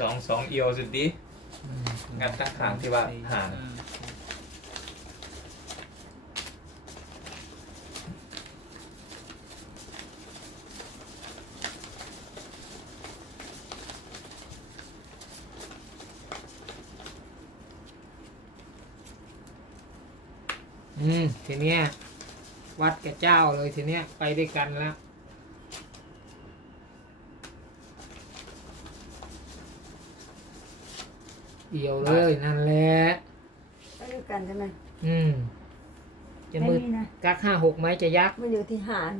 สองสองเอียวสุดดีงัดตั้งขางที่ว่าหางอืม ทีเนี้ย วัดกับเจ้าเลยทีเนี้ย ไปด้วยกันแล้ว เดี่ยวเลยนั่นแหละไปด้วยกันใช่ไหมอืม จะมืดไม่นี่นะกักห้าหกไหมจะยักษ์มันอยู่ที่หาน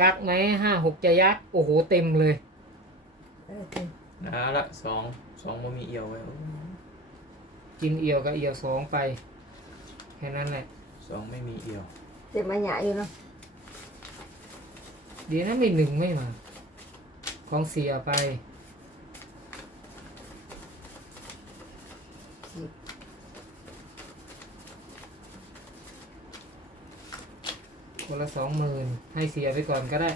กักไหมห้าหกจะยักษ์โอ้โหเต็มเลย เออจริงนะละสองสองบ่มีเอียวไว้โอ้กินเอี่ยวกับเอี่ยวสองไป แค่นั้นแหละ สองไม่มีเอียวเจ็บมาหยาอยู่เนาะเดี๋ยวนะไม่หนึ่งไม่มา ของเสียไป สิบ คนละสองหมื่นให้เสียไปก่อนก็ได้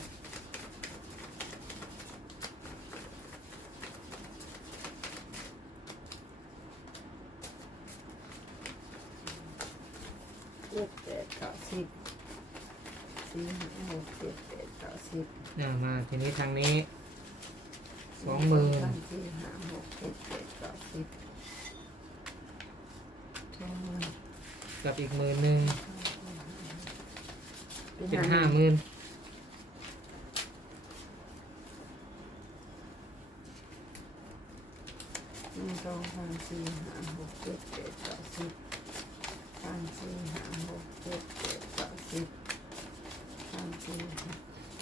เจ็ดแปดเก้าสิบสี่ห้าหกเจ็ดแปดเก้าสิบอ่ามาทีนี้ทางนี้สองหมื่นสามสี่ห้าหกเจ็ดแปดเก้าสิบสองหมื่นกับอีกหมื่นหนึ่ง เป็นห้าหมื่นมื่นหนึ่งสองสามสี่ห้าหกเจ็ดแปดเก้าสิบสามสี่ห้าหกเจ็ดแปดเก้าสิบสามสี่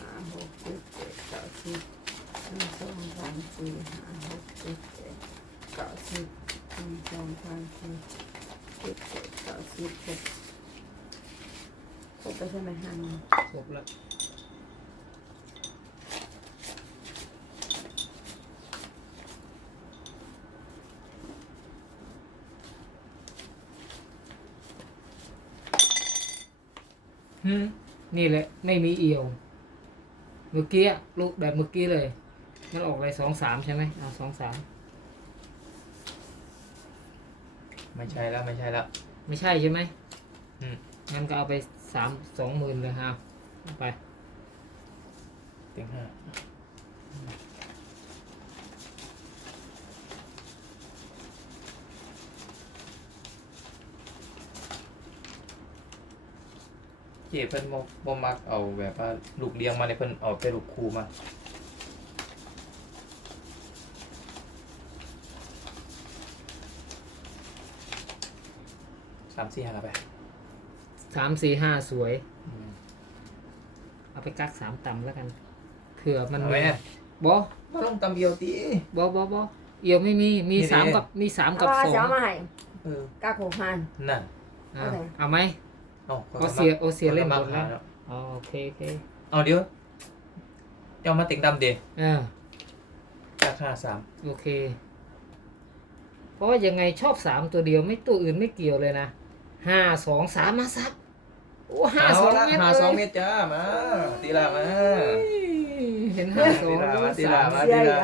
ห้าหกเจ็ดแปดเก้าสิบหนึ่งสองสามสี่ห้าหกเจ็ดแปดเก้าสิบหนึ่งสองสามสี่เจ็ดแปดเก้าสิบ ครบครบไปใช่ไหมห้าหมื่นครบแล้วฮึนี่แหละ ไม่มีเอี่ยว เมื่อกี้อะลูกแบบเมื่อกี้เลย มันออกอะไรสองสามใช่ไหมเอาสองสามไม่ใช่แล้วไม่ใช่แล้ว ไม่ใช่ใช่ไหมอืม งั้นก็เอาไป สามสองหมื่นเลยครับไปเต็งห้าเจ๊เพิ่นบ่บ่มักเอาแบบว่าลูกเลี้ยงมาในเพิ่นเอาแต่ลูกคู่มาสามสี่ห้าไป สามสี่ห้าสวยอืมเอาไปกักสามต่ำแล้วกันเผื่อมันเอาไว้เนี่ยบอบ่ต้องตำเอียวตีบอบอบอเอี่ยวไม่มี มีนี่สามดิกับ มีสามกับเอาสองจะเอามาให้เออก้าหกพันนั่นอ่าเอาไหน เอาไหมเอาโอเสียโอเสียเล่นหมดแล้วแล้วอ๋อโอเคโอเคเอาเดี๋ยวเจ้ามาติงดำเดอ่าราคาสามโอเค เพราะว่ายังไงชอบสามตัวเดียวไม่ตัวอื่นไม่เกี่ยวเลยนะห้าสองสามมาซับ โอ้ห้าเอาสองละเมตรหาเลยสองเมตรจ้ามาตีละมาเห็นห้าสอตีงละมาตีสาละมมาตีละ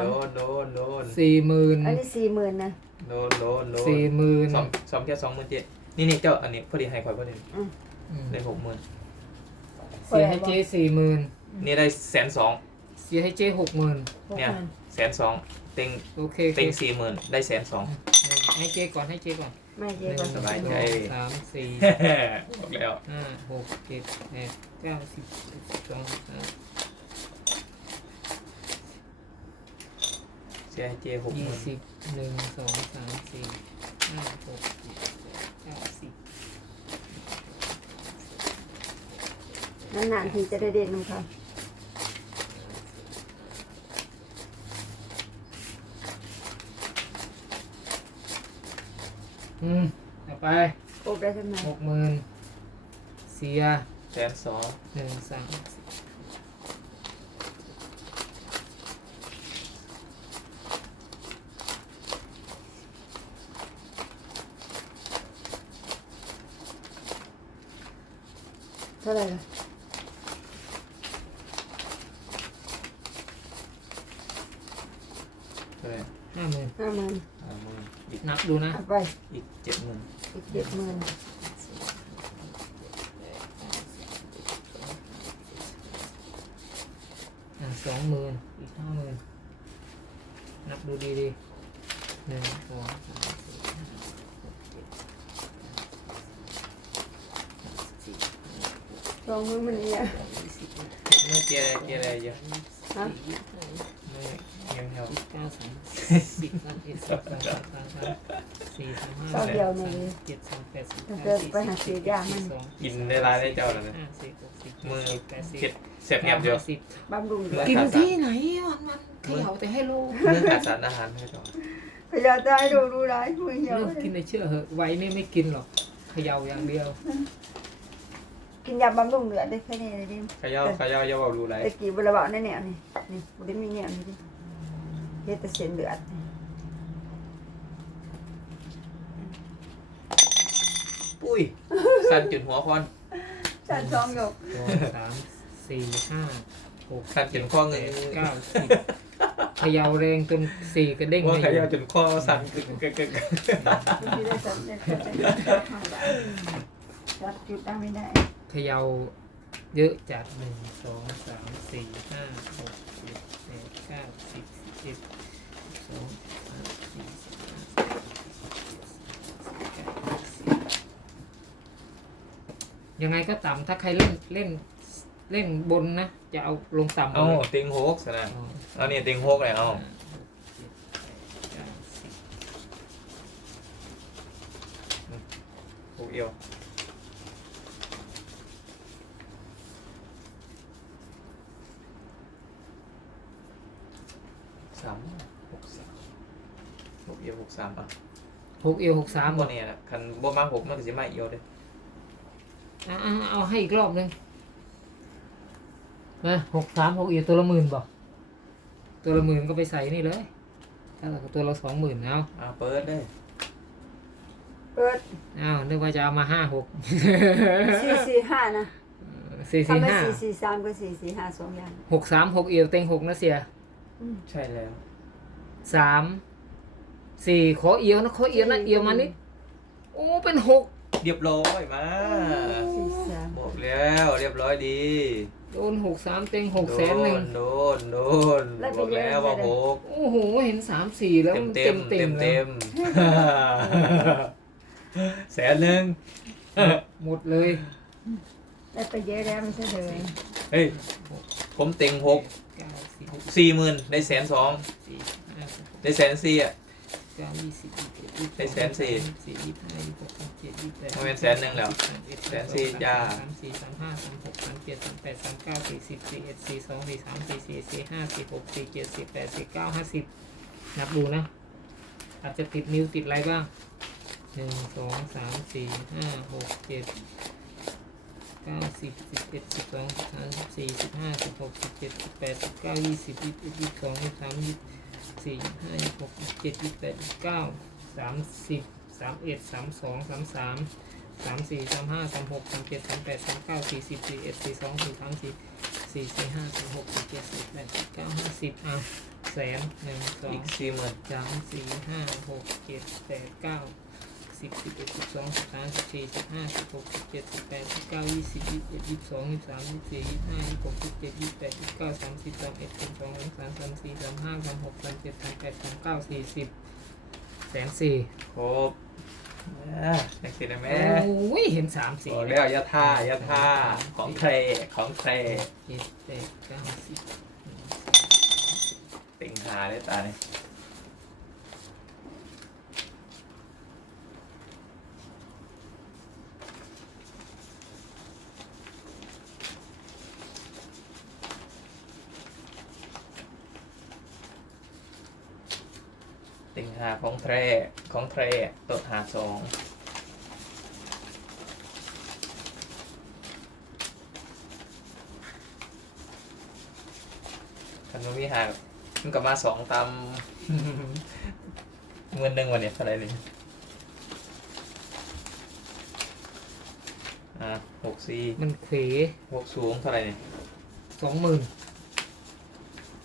โดนโดนโดนสี่หมื่นอันนี้สี่หมื่นนะโดนโดนโดนสี่หมื่นสองสองแค่สองหมื่นเจ็ดนี่นี่เจ้าอันนี้พอดีให้คอยพอดีอืมได้หกหมื่นเสียให้เจ๊สี่หมื่นนี่ได้แสนสองเสียให้เจ๊หกหมื่นหกเนี่ยพันแสนสองเต็งโอเคโอเคเต็งสี่หมื่นได้แสนสองให้เจ๊ก่อนให้เจ๊ก่อน ไม่หเจ๊นึ่งก็สสบายใจองสามสี่บอกแล้วห้าหกเจ็ดแปดเก้าสิบสิบเอ็ดสิบสองสิบสามเสียให้เจหกหยี่มื่นสิบหนึ่งสองสามสี่ห้าหกเจ็ดแปดเก้าสิบนานๆทีจะได้เด็กนึงค่ะ อืมเอาไปครบได้ใช่ไหมหกหมื่นเสียแสนสองหนึ่งสามสี่เท่าไหร่ล่ะ ท่าไหร่ ห้าหมื่น ห้าหมื่น ห้าหมื่นอีก นับ ดูนะ เอาไปอีกเจ็ดหมื่นอีกเจ็ดหมื่นอะสองหมื่นอีกห้าหมื่นนับดูดีๆหนึ่งสองสามสี่ห้าหกเจ็ดสองหมื่นมันเนี่ยยี่สิบเอ็ดไม่เกียร์อะไรเกียร์อะไรเยอะฮะสี่ยี่สิบห้าไม่เงี้ยเงี้ยสิบเก้าสามสิบสามเอ็ดสิบสองสามสามสาม สี่สามห้าเศร้าเดียวเนี่ยเลยเจ็ดสามแปดสิบเดินไปหาซื้อยามัน กินได้ร้านได้เจ้าแล้วนะห้าสิบหกสิบมือแปดสิบเก็ดเสียบเงียบเดียวสิบบำรุงเดือดกินที่ไหนวันวันๆเขย่าแต่ให้โลมือขาดสารอาหารให้ต่อพยาตายดูดูร้ายมือเหี่ยวเลิกกินได้เชื่อเหอะไว้นี่ไม่กินหรอกเขย่าอย่างเดียว กินยาบำรุงเดือดได้แค่นี้เลยดิขย่าขย่าอย่าบอกดูไรตะกี้บระเบาแน่ๆนี่นี่บ่ได้มีเนี่ยนี่ดิเฮ็ดแต่เส้นเดือด ปุ้ย สั่นจุดหัวคอนฉันซองหยกสองสามสี่ห้าหกสั่นจุดข้อเงินเก้าสิบเขย่าแรงจนสี่กระเด้งว่าไม่ขอยู่ย่าจุดข้อสั่นกึกกึกกึกมันสิได้สันเนี่ยจัดจุดได้ไม่ได้เขย่าเยอะจัดหนึ่งสองสามสี่ห้าหกเจ็ดแปดเก้าสิบสิบเอ็ดสิบสองสิบสามสี่สิบห้าสิบหกสิบเจ็ดสิบแปดสิบ ยังไงก็ต่ำถ้าใครเล่นเล่นเล่นบนนะ จะเอาลงต่ำเอาเลยติงโฮกสนะเอาเอานี่ติงโฮกเลยเอาห้าหกเจ็ดแปดเก้าสิบโฮกเอียวสามหกสามหกเอียวหกสามอะหกเอวหกสามหมบ่ดเนี่ยนะคันบ่มาหกมันก็สิมาเอียวเด้อ่ะอะเอาให้อีกรอบหนึงมาหกสามหกเอวตัวละหมื่นบ่ตัวละหมื่นก็ไปใส่นี่เลยถ้าตัวละสองหมื่นเอาอ่าเปิดเด้เปิดเอานึกว่าจะเอามาห้าหกสี่สี่ห้านะสี่ถ้าสี่ไม่ห้าสี่สี่สามก็สี่สี่ห้าสองอย่างหกสามหกเอวเต็งหกนะเสียอืม ใช่แล้ว สามสี่ขอเอียวนะขอเอียวนะเอียวมานี่โอ้เป็นหก เรียบร้อยมาสี่สามบอกแล้วเรียบร้อยดีโดนหกสามเต็งหกแสนหนึ่งโดนโดนบอกแล้วว่าหกโอ้โหเห็นสามสี่แล้วเต็มมันเต็มเต็เต็มมเต็เต็มมแสนหนึ่งหมดเลยได้ไปเยอะแล้วไม่ใช่เลยเฮ้ยผมเต็งหกเก้าสิบสี่หมื่นได้แสนสองสี่ห้าหกได้แสนสี่อะ เก้ายี่สิบยี่สิบเอ็ดยี่สิบได้แสนสี่สี่ยี่สิบห้ายี่สิบหกยี่สิบเจ็ดยี่สิบแปดมันเป็นแสนหนึ่งแล้วยี่สิบแสนสี่จ้า สามสี่สามห้าสามหกสามเจ็ดสามแปดสามเก้าสี่สิบสี่เอ็ดสี่สองสี่สามสี่สี่สี่ห้าสี่หกสี่เจ็ดสี่แปดสี่เก้าห้าสิบนับดูนะ อาจจะติดนิ้วติดอะไรบ้างหนึ่งสองสามสี่ห้าหกเจ็ดเก้าสิบสิบเอ็ดสิบสองสิบสามสิบสี่สิบห้าสิบหกสิบเจ็ดสิบแปดสิบเก้ายี่สิบยี่สิบเอ็ดยี่สิบสองยี่สิบสามยี่สิบ สี่ห้าหกเจ็ดแปดเก้าสามสิบสามเอ็ดสามสองสามสามสามสี่สามห้าสามหกสามเจ็ดสามแปดสามเก้าสี่สิบสี่เอ็ดสี่สองสี่สามสี่สี่สี่ห้าสี่หกสี่เจ็ดสี่แปดสี่เก้าห้าสิบอะแสนหนึ่งสออีงกสี่หมื่นสามสี่ห้าหกเจ็ดแปดเก้า สิบสิบเอ็ดสิบสองสิบสามสิบสี่สิบห้าสิบหกสิบเจ็ดสิบแปดสิบเก้ายี่สิบยี่สิบเอ็ดยี่สิบสองยี่สิบสามยี่สิบสี่ยี่สิบห้ายี่สิบหกยี่สิบเจ็ดยี่สิบแปดยี่สิบเก้าสามสิบสามเอ็ดสามสองสามสามสามสี่สามห้าสามหกสามเจ็ดสามแปดสามเก้าสี่สิบแสนสี่ครบอ่าอยากสิได้ไหมโอ้ยเห็นสามสี่บอกแล้วอยาท่าอยาท่าของแทรของแทรเจ็ดแปดเก้าสิบเต็งหาได้ตาเนี่ยเต็งหาของแทรของแทรตดหาสองคันมันมีหามันก็มาสองตามเงินหนึ่งวันเนี่ยเท่าไหรเลยอ่าหกสี่มันเขวหกสูงเท่าไหรเนี่ยสองหมื่น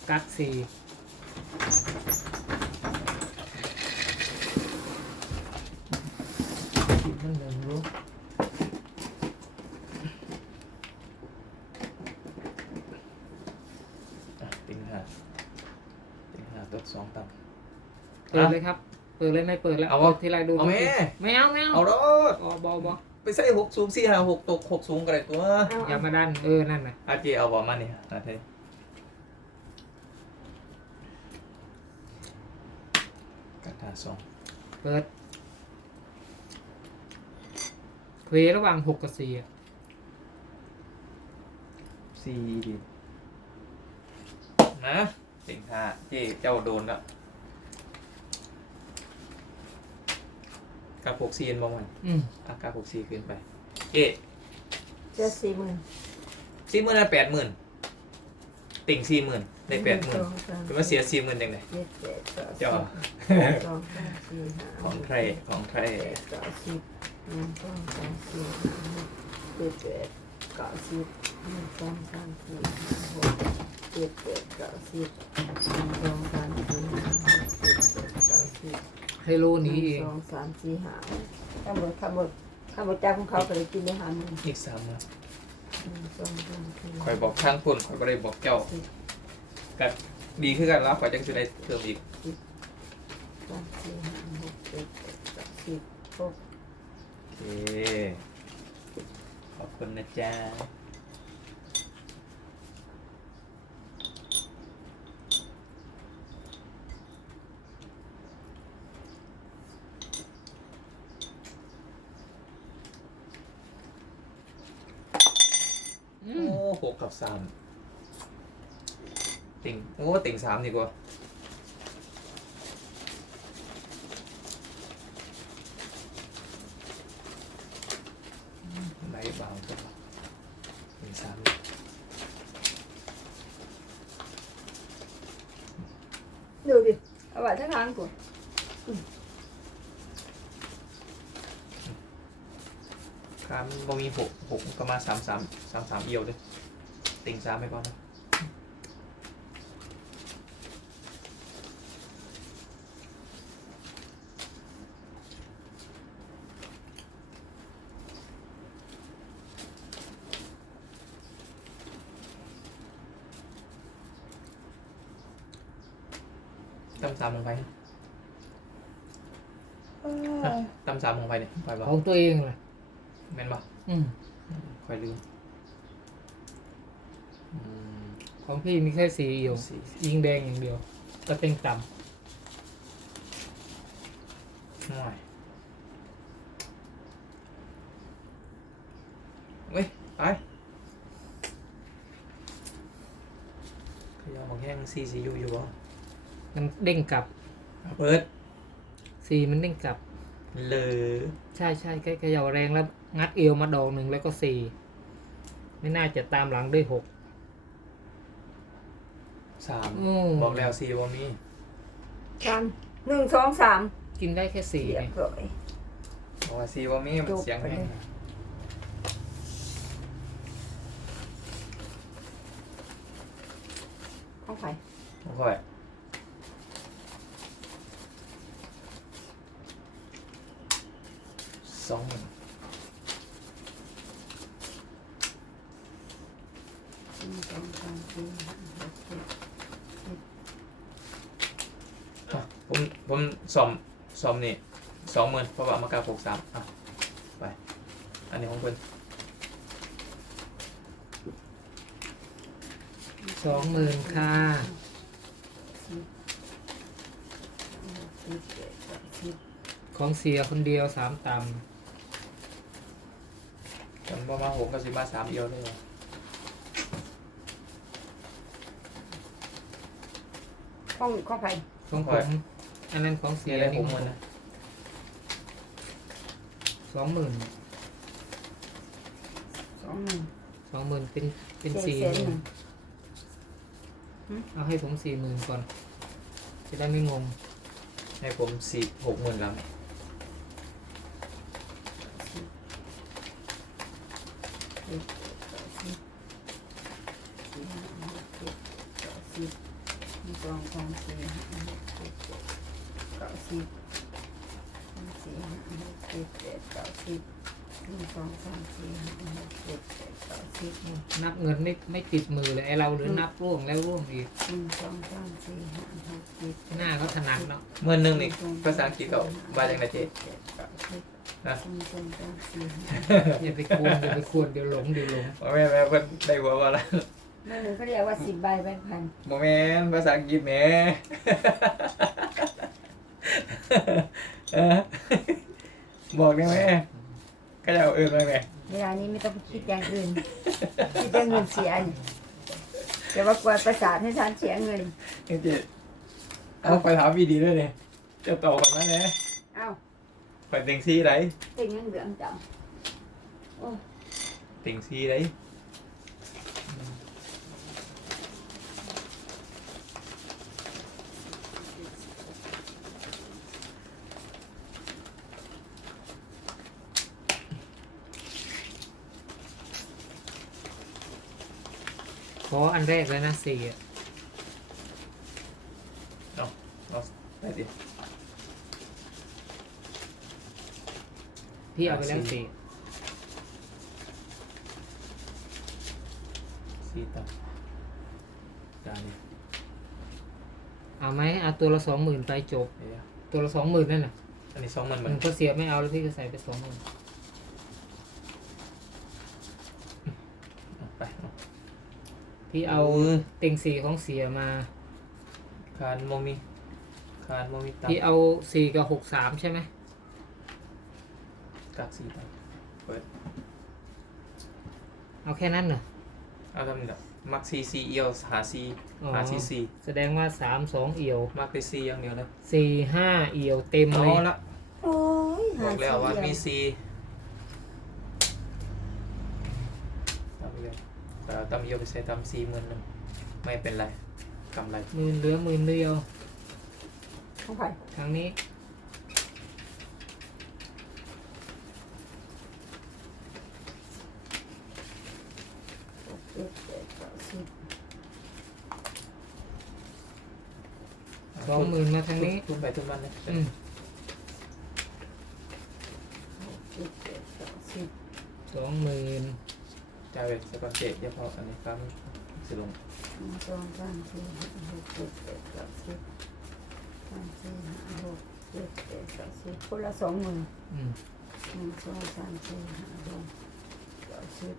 กักสี่ มันหนึ่งรู้ อะติงห้าติงห้าตัวสองต่ำ เปิดเลยครับ เปิดเลยไม่เปิดแล้วเอาวะทีไรดูเอาแม่ ไม่เอาไม่เอาเอารถบอบอบอไปใส่หกสูงสี่ห้าหกตกหกสูงกันเลยตัวเอาอย่ามาดันเออนั่นน่ะอาเจเอาบอลมาเนี่ยนะเท่กระดาษสองเปิดเควระหว่างหกกับสี่อะสี่ดินะติงห้าเจเจ้าโดนกั กับหกสี่เอ็นบอลมันอืมอากาหกสี่ขึ้นไปเจเจ็ดสี่หมื่นสี่หมื่นได้แปดหมื่นติ่งสี่หมื่นได้แปดหมื่นสองสามคือว่าเสียสี่หมื่นยังไงเจ็ดเจ็ดแปดจ่อสิบสองสามสี่ห้าของใครของใครเจ็ดเก้าสิบหนึ่งสองสามสี่ห้าหกเจ็ดแปดเก้าสิบหนึ่งสองสามสี่ห้าหกเจ็ดแปดเก้าสิบหนึ่งสองสามสี่ห้าหกเจ็ดแปดเก้าสิ บให้รู้หหนี้นึ่เองงสองสามสี่ห้าข้าวหมดข้าวหมดข้าวหมดจ้าของเขาก็เลยกินได้ห้าหมื่นอีกสามนะหนึ่งสองสามสี่คอยบอกข้างคนคอยก็เลยบอกเจ้ากันดีขึ้นกันแล้วคอยจังจะได้เพิ่มอีกสามสี่ห้าหกเจ็ดแปดเก้าสิบหก โอเค ขอบคุณนะจ๊ะโอ้ หกกับสามติ่งโอ้ติ่งสามดีกว่าไม่บางก็ติ่งสามดูดิเอาไว้ทั้งทางกูครับบ่มีหก หกก็มาสามสามสามสามเอียวด้วยติ่งสามไปก่อนนะตำสามลงไปนะตำสามลงไปเนี่ยไปบ่ของตัวเองเลยแม่นบ่อืม ค่อยลืมอืมของพี่มีแค่สีเอียวสี่ยิงแดงอย่างเดียวก็เต็งต่หน่อยเว้ยไปพยายามบอกแห้งซีซียูอยู่บ่ำมันเด้งกลับเอาเปิด สีมันเด้งกลับ เลยใช่ใช่แค่เขย่าแรงแล้ว งัดเอวมาดอกหนึ่งแล้วก็สี่ไม่น่าจะตามหลังด้วยหกสามอืมบอกแล้วซีบ่มีสามหนึ่งสองสามกินได้แค่สี่เรียไงบร้อย บอกว่าซีบ่มีมันจบเสียงไปแห้งเลยของใครบ่ค่อย สองหมื่นหนึ่งสองสามสี่ห้าหกเจ็ดอะผมผมซ่อมซ่อมนี่สองหมื่นเพราะว่ามากาหกสามอะไปอันนี้ของเพิ่นสองหมื่นค่ะ สิบเจ็ดแปดสิบของเสียคนเดียวสามต มันประมาณหกกับสิบมาสามเอียวเลยเหรอของของใครำของผมอันนั้นของเสีเสียยได้อันหนี้กของหผมื่นมนะสองหมื่นสองหนึ่งสองหมื่นเป็นเป็นเจ็ดสี่แสนหหมื่นึ่นงเอาให้ผมสี่หมื่นก่อน จะได้ไม่งงให้ผมสี่หกหมื่นแล้ว เจ็ดแปดสิบสี่ห้าหกเจ็ดแปดสิบ หนึ่งสองสามสี่ห้าหกเจ็ดแปดเก้าสิบหนึ่งสสี่ห้าหกเจ็ดแปดเก้าสิบหนึ่งสองสามสี่ห้าหกเจ็ดแปดเก้าสิบหนึ่งนับเงินไม่ไม่ติดมือเลยไอเราหรือนับร่วงแล้วร่วงอีกสองสามสี่ห้าหกเจ็ดแปดหน้าเขาถนัดเนาะเมื่อนึงนี่ภาษาอังกฤษก็บาจังไดเจเจ็ดแปดเก้าสิบนะหนึ่งสองสามสี่ห้าอย่าไปควรอย่าไปควรเดี๋ยวหลงเดี๋ยวหลงบ่แม่นแม่เพิ่นได้หัวว่าละเมื่อหนึ่งเขาเรียกว่าสิบใบแบงค์พันบ่แม่นภาษาอังกฤษแหม เออ บอกได้ไหมก็จะเอาเอื่นมาไงเวลานี้ไม่ต้องไปคิดอย่างอื่น คิดแต่เงินเสียนี่แต่ว่ากวนประสาทให้ฉันเสียเงินจริงๆเอาไปถามวีดีด้วยเนี่ยจะตอบก่อนนะเนี่ยเอ้าไปติงซีไรติ่งเงินเหลืองจังโอ้ติงซีไร ขออันแรกเลยนะสี่อะเอาไปดิพี่เอาไปแล้วสี่ซีต่อจานนี้เอาไหมเอาตัวละสองหมื่นไปจบ เดี๋ยวตัวละสองหมื่นนั่นน่ะอันนี้สองมันเหมืมัอนนก็เสียไม่เอาแล้วพี่ก็ใส่ไปสองหมื่น เอาไปเอา พี่เอาเต็งสี่ของเสียมาคานโมมีคานโมมีตับพี่เอาสี่กับหกสามใช่ไหมกักซีตับเปิดเอาแค่นั้นเหรอเอาทำนี่ดอกมักซีซีเอียวหาซีอ๋อหาซีซีแสดงว่าสามสองเอียวมักได้ซีอย่างเดียวเลยสี่ห้าเอียวเต็มเอาเลยละโอ้ยบหาอกแล้วว่าเสียมีซีตำเอียวแต่ เอาตำเอียวไปใส่ตำซีหมื่นหนึ่งไม่เป็นไรกำไรหมื่นเหลือหมื่นเดียวของใครทางนี้หกเจ็ดแปดเก้าสิบสองหมื่นมาทางนี้ทุนไปทุนมันเลยอืมหกเจ็ดแปดเก้าสิบสองหมื่น จ่ายไปสกอตเจ็ดเดี๋ยวพออันนี้ครับสิลงหนึ่งสองสามสี่ห้าหกเจ็ดแปดเก้าสิบสามสี่ห้าหกเจ็ดแปดเก้าสิบคนละสองหมื่นอืมหนึ่งสองสามสี่ห้าหกเก้าสิบ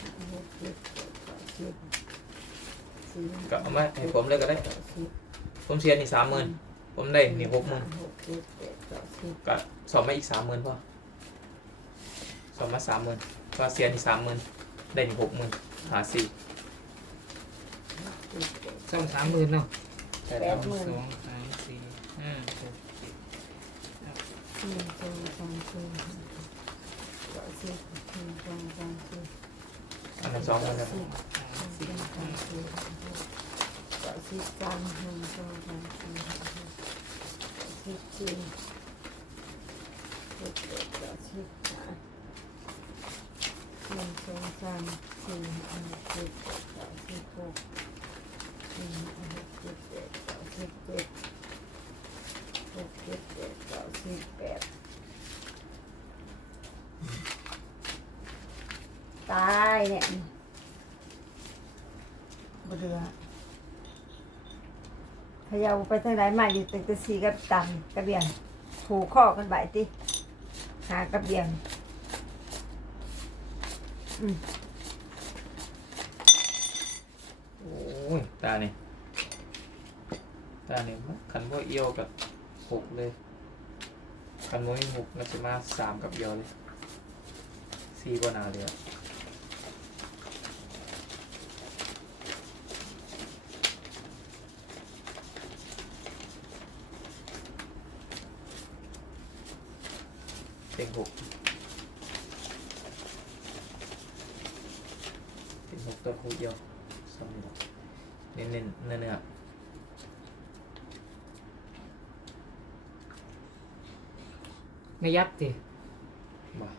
ห้าหกเจ็ดแปดเก้าสิบสี่ก็เอามาให้ผมเลยก็ได้ เก้าสิบผมเสียนี่สามหมื่นผมได้นี่หกหมื่นหกเจ็ดแปดเก้าสิบก็สอบมาอีกสามหมื่นพอสอบมาสามหมื่น ก็เสียนี่สามหมื่นได้นี่หกหมื่นหาสี่เจ็ดแปดซ่อมสามหมื่นเนาะใช่แปแล้วดหมื่นสองสามสี่ห้าหกเจ็ดหนึ่งสองสามสี่ห้าหกเก้าสิบหนึ่งสองสามสี่อันนั้นสองหมื่นครับสิบสามสี่สี่สามสี่ห้าหกเก้าสิบสามหนึ่งสองสามสี่ห้าหกเก้าสิบสี่หกเจ็ดเก้าสิบห้าหนึ่งส องสามสี่ห้าหกเจ็ดสิบหกสี่ห้าหกเจ็ดแปดสิบเจ็ดหกเจ็ดแปดเก้าสิบแปดตายเนี่ยบ่เรือพยาไปทางไหนมาอยู่ตึกตะสีกับตังกระเบียงผูกข้อกันไว้ติหากระเบียง โอ้ย ตานี่ตานี่คันว่าเอียวกับหกเลยคันว่ามีหกมันจะมาสามกับเอียวเลยสี่กว่านาเลยอะเต็งหกเต็งหกตัวคู่เดียวสองนี่หรอกเน้นเน้นเนื้อเนื้อไม่ยัดสิมา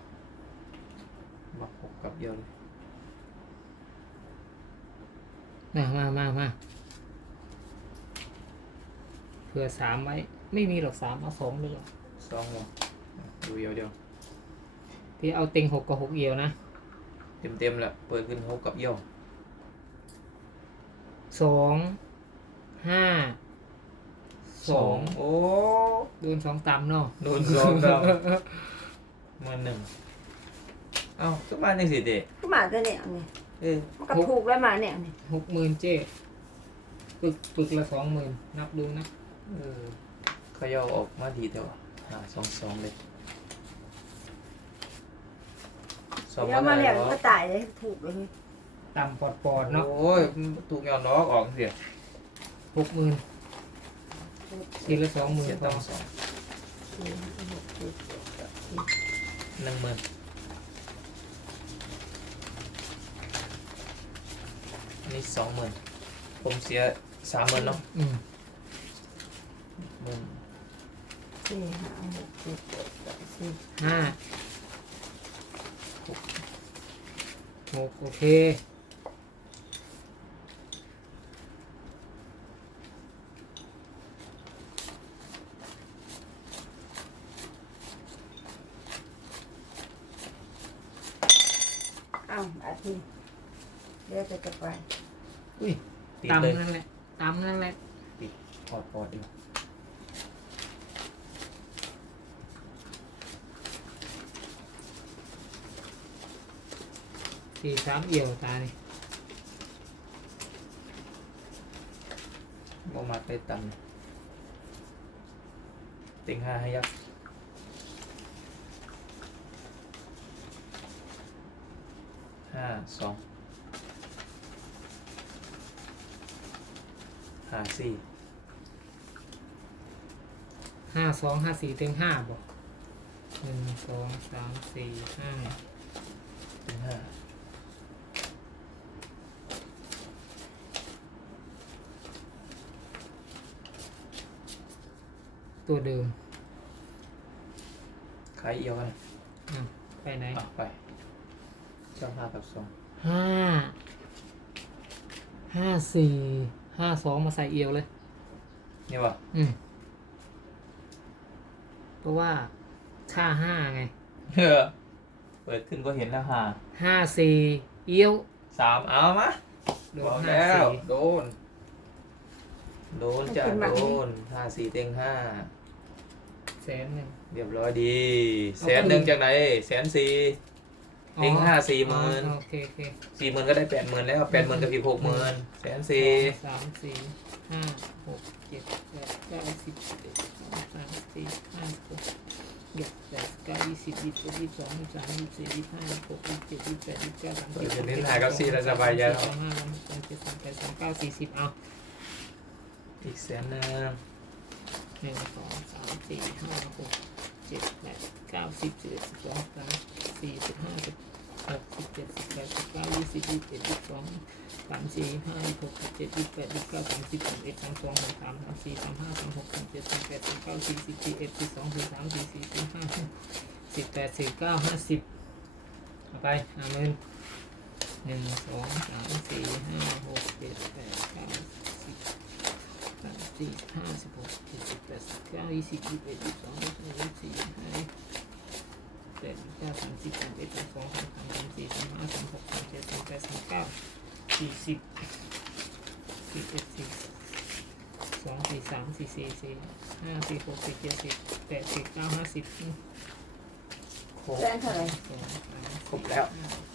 มาหกกับเดียวเลยมามามามาเผื่อสามไว้ ไม่มีหรอกสามเอาสองเลยหรอกสองหัวดูเดียวเดียวพี่เอาเต็งหกกับหกเอียวนะ เต็มเต็มๆแหละเปิดขึ้นหกกับเอี่ยว สองห้าสองโอ้โดนสองต่ำเนาะโดนสองดาวมาหนึ่งเอ้าทุกบ้านยังสิเด็กก็มาแต่เนี่ยไงเออมันก็ถูกแล้วมาเนี่ยนี่หกหมื่นเจ๊ปึกปึกละสองหมื่นนับดูนะเออเขายาออกมาดีแต่ว่าหาสองสองเลยสองแล้วมาอะไรเนี่ยหรอก็ตายเลยถูกเลย ต่ำปอดปอดๆเนาะโอ้ยถูกยอนล้อกออกเสียหกหมื่นทีละสองหมื่นเสียพต้อองสองสี่ห้าหกเจ็ดแปดเก้าสิบหนึ่งหมื่นอันนี้สองหมื่นผมเสียสามหมื่นเนาะอืมหมื่นสี่ห้าหกเจ็ดแปดเก้าสิบห้าหกโอเค อ้าวอาทิตย์เดี๋ยวจะกลับไป อุ้ ยติดเลยต่ำนั่นแหละต่ำนั่นแหละปอดปอดอยู่สี่สามเอี่ยวตานี่บ่มาไปตันติงห้าให้ยักษ์ห้าสอง ห้าสี่ห้าสองห้าสี่เต็งห้าบอกหนึ่งสองสามสี่ห้าติงห้าตัวเดิมขายเอียวกันอะไปไหนอะไปเจ้าห้ากับสองห้าห้าสี่ ห้าสองมาใส่เอียวเลย นี่วะอืมเพราะว่าค่าห้าไงเฮ้อเปิดขึ้นก็เห็นแล้วห้าห้าสี่เอียวสามเอามาโดบอนกห้าแล้ว สี่โดน โดนจ้ะโดนห้าสี่เต็งห้าแสนหนึ่ง เรียบร้อยดีเอาแสนหนึ่งไปจากไหนแสนสี่ เต็งห้าสี่หมื่นอ๋อโอเคโอเคสี่หมื่นก็ได้แปดหมื่นแล้วแปดหมื่นกับอีกหกหมื่นแสนสี่สองสามสี่ห้าหกเจ็ดแปดเก้าสิบเอ็ดสองสามสี่ห้าหกเจ็ดแปดเก้ายี่สิบยี่สิบเอ็ดยี่สิบสองยี่สิบสามยี่สิบสี่ยี่สิบห้ายี่สิบหกยี่สิบเจ็ดยี่สิบแปดยี่สิบเก้าสามสิบเปิดจะเน้นหากับสี่แล้วสบายใจสองห้าสามสองเจ็ดสามแปดสามเก้าสี่สิบเอาอีกแสนหนึ่งหนึ่งสองสามสี่ห้าหก เจ็ดแปดเก้าสิบสิบเอ็ดสิบสองสามสี่สิบห้าสิบหกสิบเจ็ดสิบแปดสิบเก้ายี่สิบยี่สิบเอ็ดยี่สิบสองสามสี่ห้าหกสิบเจ็ดยี่สิบแปดยี่สิบเก้าสามสิบสามเอ็ดสามสองสามสามสามสี่สามห้าสามหกสามเจ็ดสามแปดสามเก้าสี่สิบสี่เอ็ดสี่สองสี่สามสี่สี่สี่ห้าสิบแปดสี่เก้าห้าสิบเอาไปห้าหมื่นหนึ่งสองสามสี่ห้าหกเจ็ดแปดเก้าสิบ สามสี่ห้าสิบหกเจ็ดสิบแปดสิบเก้ายี่สิบยี่สิบเอ็ดยี่สิบสองยี่สิบสามยี่สิบสี่ห้าแปดเก้าสามสิบสามเอ็ดสามสองสามสามสามสี่สามห้าสามหกสามเจ็ดสามแปดสามเก้าสี่สิบสี่เอ็ดสี่สองสี่สามสี่สี่สี่ห้าสี่หกสี่เจ็ดสี่แปดสี่เก้าห้าสิบครบแสนเท่าไหร่สองสามครบแล้ว ห้าห